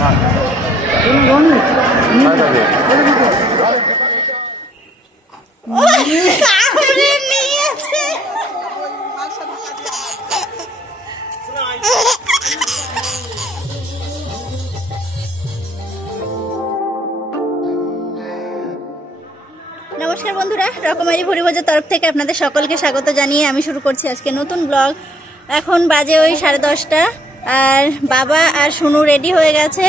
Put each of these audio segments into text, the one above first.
নমস্কার বন্ধুরা, রকমারি ভুরিভোজের তরফ থেকে আপনাদের সকলকে স্বাগত জানিয়ে আমি শুরু করছি আজকে নতুন ব্লগ। এখন বাজে ওই 10:30, আর বাবা আর সোনু রেডি হয়ে গেছে,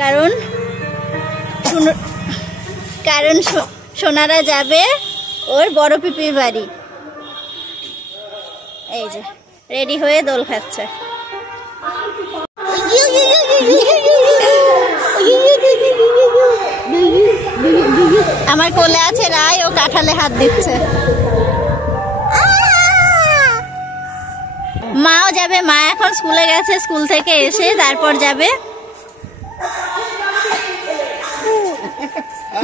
কারণ সোনারা যাবে ওর বড় পিপির বাড়ি। এই যে রেডি হয়ে দোল খাচ্ছে। আমার কোলে আছে রায়, ও কাঁঠালে হাত দিচ্ছে। মাও যাবে, মা এখন স্কুলে গেছে, স্কুল থেকে এসে তারপর যাবে।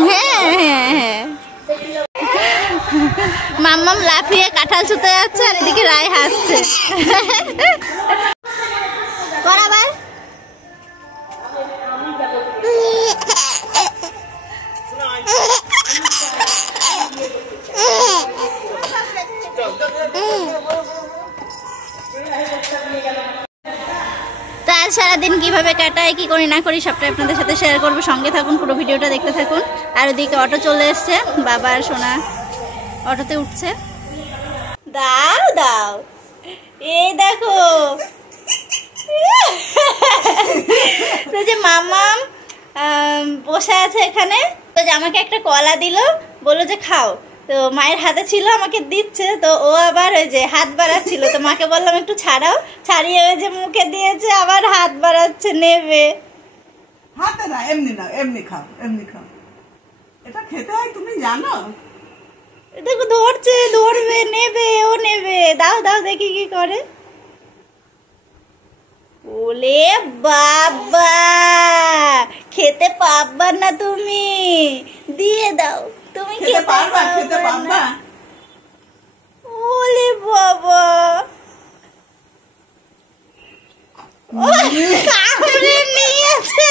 হ্যাঁ হ্যাঁ হ্যাঁ, মাম্মাম লাফিয়ে কাঁঠাল ছুতে যাচ্ছে, আর এদিকে রায় হাসছে। বরাবর তার সারাদিন কিভাবে কাটায়, কি করি না করি সবটাই আপনাদের সাথে শেয়ার করবো। সঙ্গে থাকুন, পুরো ভিডিওটা দেখতে থাকুন। আর ওদিকে অটো চলে এসছে, বাবা আর সোনা অটোতে উঠছে। দাও দাও, এই দেখো তো যে মাম্মাম বসে আছে এখানে, তো যে আমাকে একটা কলা দিল, বললো যে খাও। তো মায়ের হাতে ছিল, আমাকে দিচ্ছে, তো ও আবার ওই যে হাত বাড়াচ্ছিল, তো মাকে বললাম একটু ছাড়াও, ছাড়িয়ে ওই যে মুখে দিয়েছে, আবার হাত বাড়াচ্ছে নেবে। হাতে না, এমনি না, এমনি খাও, এমনি খাও। এটা খেতে হয় তুমি জানো? দেখো ধরছে, ধরবে, নেবে, ও নেবে। দাও দাও দেখি কি করে। ওলে বাবা, খেতে পারবা না তুমি, দিয়ে দাও। তুমি খেতে পারবা, খেতে পারবা? ওলে বাবা, কামড়ে নিয়েছে।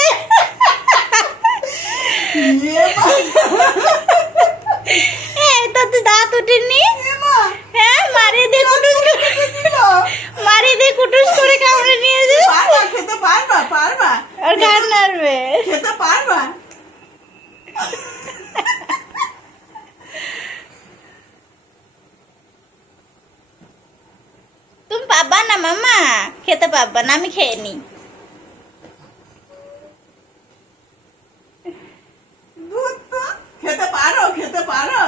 এই তো দাঁত উঠেনি। হ্যাঁ, মারিয়ে দিয়ে কুটুস করে কামড়ে নিয়েছে। খেতে পারবা, পারবা? আর গান নাড়বে, খেতে পারবা? তুমি পাবা না মামা, খেতে পারবা না, আমি খেয়ে নি। খেতে পারো, খেতে পারো।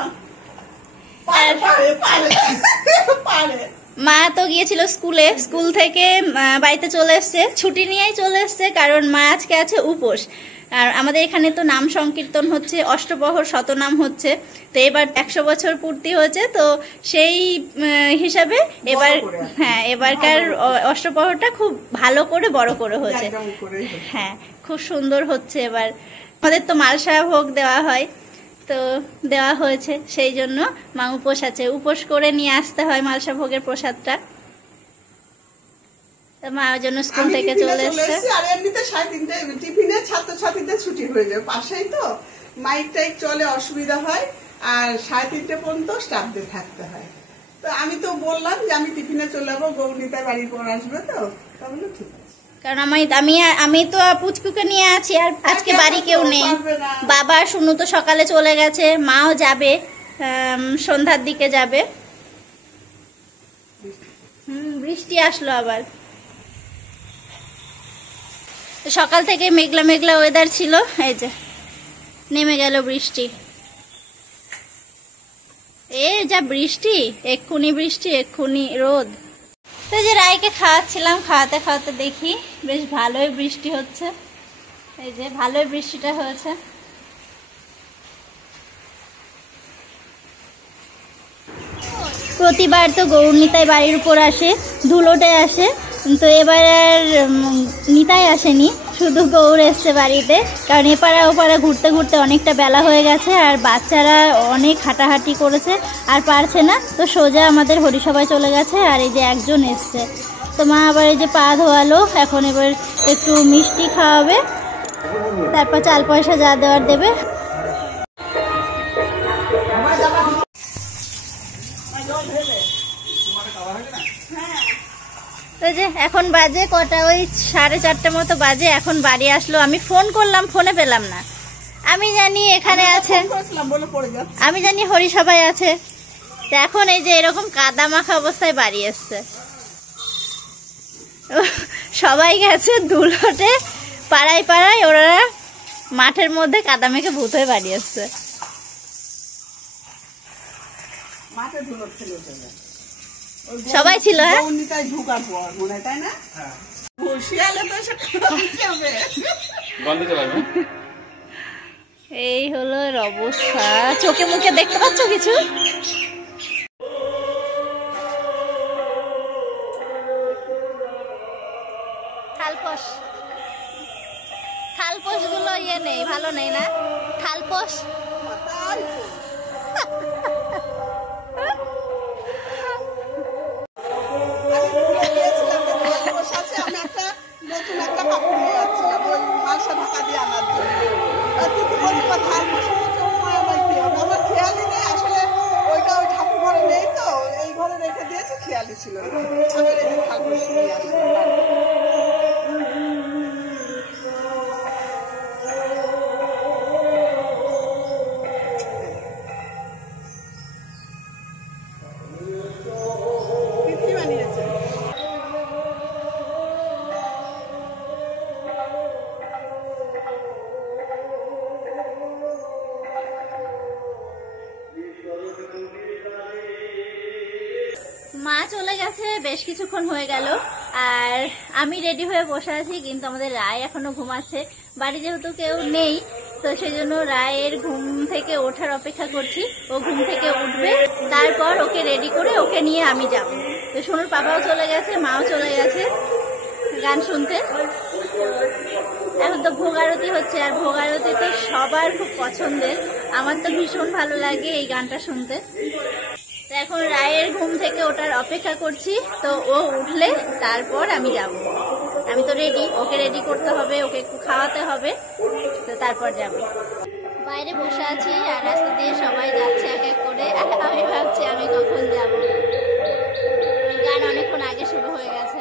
মা তো গিয়েছিল স্কুলে, স্কুল থেকে বাড়িতে চলে এসছে, ছুটি নিয়েই চলে এসছে, কারণ মা আজকে আছে উপোস। আর আমাদের এখানে তো নাম সংকীর্তন হচ্ছে, অষ্টপ্রহর শতনাম হচ্ছে, তো এবার 100 বছর পূর্তি হয়েছে, তো সেই হিসাবে এবার হ্যাঁ এবারকার অষ্টপ্রহরটা খুব ভালো করে বড় করে হয়েছে। হ্যাঁ, খুব সুন্দর হচ্ছে। এবার আমাদের তো মালসা ভোগ দেওয়া হয়, তো দেওয়া হয়েছে, সেই জন্য মা উপোস আছে, উপোস করে নিয়ে আসতে হয় মালসা ভোগের প্রসাদটা। মা ওই জন্য স্কুল থেকে চলে এসছে। আর এমনিতে 3:30 টিফিনে ছাত্রছাত্রীদের ছুটি হয়ে যায়, পাশেই তো মাইক টাইক চলে, অসুবিধা হয়, আর 3:30 পর্যন্ত স্টাফদের থাকতে হয়। তো আমি তো বললাম যে আমি টিফিনে চলে যাবো, গৌরনীতার বাড়ির পর আসবে, তো তাহলে ঠিক আছে। কারণ আমি তো পুচকুকে নিয়ে আছি, আর আজকে বাড়ি কেউ নেই। বাবা শুনু তো সকালে চলে গেছে, মাও যাবে সন্ধ্যার দিকে যাবে। বৃষ্টি আসলো আবার। সকাল থেকে মেঘলা মেঘলা ওয়েদার ছিল, এই যে নেমে গেল বৃষ্টি। যা বৃষ্টি, এক্ষুনি বৃষ্টি, এক্ষুনি রোদ। তো যে রায়কে খাওয়াচ্ছিলাম, খাওয়াতে খাওয়াতে দেখি বেশ ভালোই বৃষ্টি হচ্ছে। এই যে ভালোই বৃষ্টিটা হয়েছে। প্রতিবার তো গৌরনীতাই বাড়ির উপর আসে, ধুলোটে আসে, তো এবার আর নিতাই আসেনি, শুধু গৌর এসছে বাড়িতে, কারণ এপাড়া ওপাড়া ঘুরতে ঘুরতে অনেকটা বেলা হয়ে গেছে, আর বাচ্চারা অনেক হাঁটাহাঁটি করেছে আর পারছে না, তো সোজা আমাদের হরিসভায় চলে গেছে। আর এই যে একজন এসছে, তো মা আবার এই যে পা ধোয়ালো, এখন এবার একটু মিষ্টি খাওয়াবে, তারপর চাল পয়সা যা দেওয়ার দেবে। ওই যে এখন বাজে কটা, ওই 4:30 মতো বাজে। এখন বাড়ি আসলো, আমি ফোন করলাম, ফোনে পেলাম না। আমি জানি এখানে আছে, আমি জানি হরিসভায় আছে। তো এখন এই যে এরকম কাদা মাখা অবস্থায় বাড়ি এসছে। সবাই গেছে দুলটে, পাড়ায় পাড়ায়, ওরা মাঠের মধ্যে কাদা মেখে ভূত হয়ে বাড়ি এসছে। সবাই ছিল, হ্যাঁ এই হলো অবস্থা। চোখে মুখে দেখতে পাচ্ছ কিছু? থালপোষ গুলো ইয়ে নেই, ভালো নেই না থালপোষ। খেয়ালি ছিল মা চলে গেছে বেশ কিছুক্ষণ হয়ে গেল, আর আমি রেডি হয়ে বসে আছি। কিন্তু আমাদের রায় এখনো ঘুমাচ্ছে। বাড়ি যেহেতু কেউ নেই, তো সেই জন্য রায়ের ঘুম থেকে ওঠার অপেক্ষা করছি। ও ঘুম থেকে উঠবে, তারপর ওকে রেডি করে ওকে নিয়ে আমি যাব। তো সোনুর পাপাও চলে গেছে, মাও চলে গেছে গান শুনতে। এখন তো ভোগ আরতি হচ্ছে, আর ভোগ আরতি তো সবার খুব পছন্দের। আমার তো ভীষণ ভালো লাগে এই গানটা শুনতে। এখন রায়ের ঘুম থেকে ওটার অপেক্ষা করছি। তো ও উঠলে তারপর আমি যাব। আমি তো রেডি, ওকে রেডি করতে হবে, ওকে একটু খাওয়াতে হবে, তো তারপর যাব। বাইরে বসে আছি আর রাস্তা দিয়ে সবাই যাচ্ছে এক এক করে। আমি ভাবছি আমি কখন যাব। গান অনেকক্ষণ আগে শুরু হয়ে গেছে।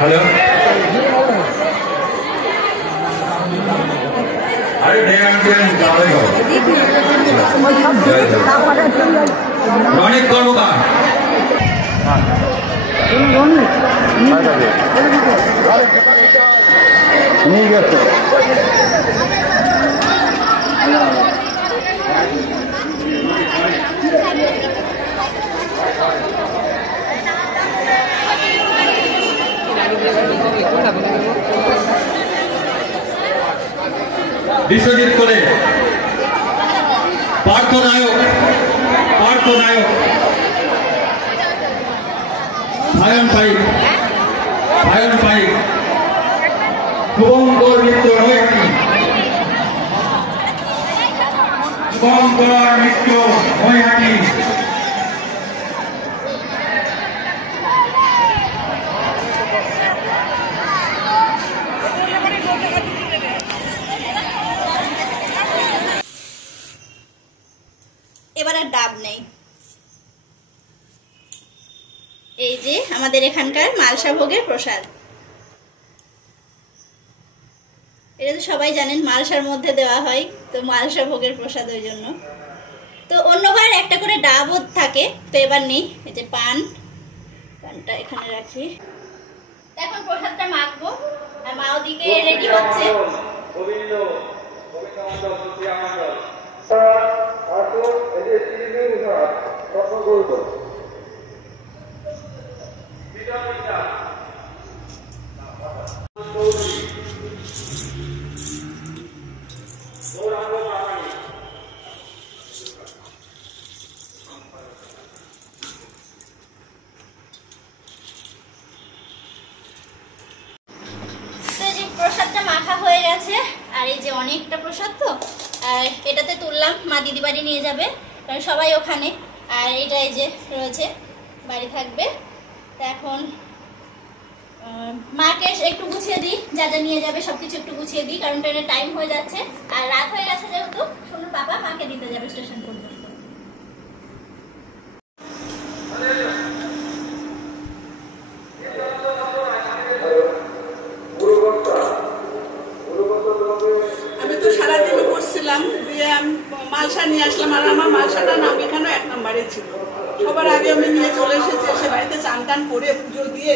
हेलो अरे অনেক কর্মকার নিয়ে গেছে বিশ্বজিৎ কোলে, পার্থ নায়ক, সায়ন পাইক, শুভঙ্কর মিত্র নৈহাটি, এবার আর ডাব নেই। এই যে আমাদের এখানকার মালসা ভোগের প্রসাদ, এটা তো সবাই জানেন মালসার মধ্যে দেওয়া হয়, তো মালসা ভোগের প্রসাদ ওই জন্য। তো অন্যবার একটা করে ডাবও থাকে, তো এবার নেই। এই যে পানটা এখানে রাখি। এখন প্রসাদটা মাখবো, আর মা ওদিকে রেডি হচ্ছে। প্রসাদটা মাখা হয়ে গেছে, আর এই যে অনেকটা প্রসাদ, তো এটাতে তুললাম, মা দিদি বাড়ি নিয়ে যাবে, কারণ সবাই ওখানে। আর এটা এই যে রয়েছে, বাড়ি থাকবে। তো এখন মাকে একটু গুছিয়ে দিই, যা যা নিয়ে যাবে সবকিছু একটু গুছিয়ে দিই, কারণ ট্রেনের টাইম হয়ে যাচ্ছে, আর রাত হয়ে গেছে যেহেতু। শুনুন, বাবা মাকে দিতে যাবে স্টেশন পর্যন্ত। আমি তো সারাদিন বসছিলাম, দিয়ে আমি মালসা নিয়ে আসলাম, আর আমার মালসাটা নাম এখানে 1 নম্বরে ছিল। সবার আগে আমি নিয়ে চলে এসেছি, এসে বাড়িতে চান টান করে পুজো দিয়ে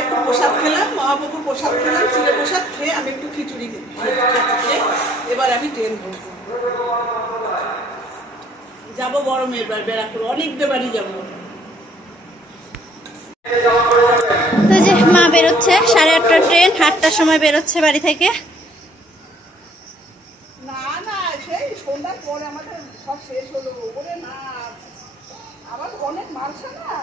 একটু প্রসাদ খেলাম, মহাপ্রভুর প্রসাদ খেলাম, চিড়ে প্রসাদ খেয়ে আমি একটু খিচুড়ি খেয়ে এবার আমি ট্রেন ধরবো, যাবো বড় মেয়ের বাড়ি ব্যারাকপুর, অনেকদের বাড়ি যাবো। তো যে মা বেরোচ্ছে, 8:30 ট্রেন, 8টার সময় বেরোচ্ছে বাড়ি থেকে। না না, সেই সন্ধ্যার পরে আমাদের সব শেষ হলো, ওরে না আবার অনেক মালসা না,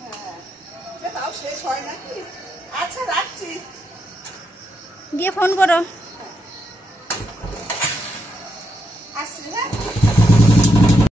হ্যাঁ তাও শেষ হয় নাকি। আচ্ছা রাখছি, গিয়ে ফোন করো। আসছি, হ্যাঁ।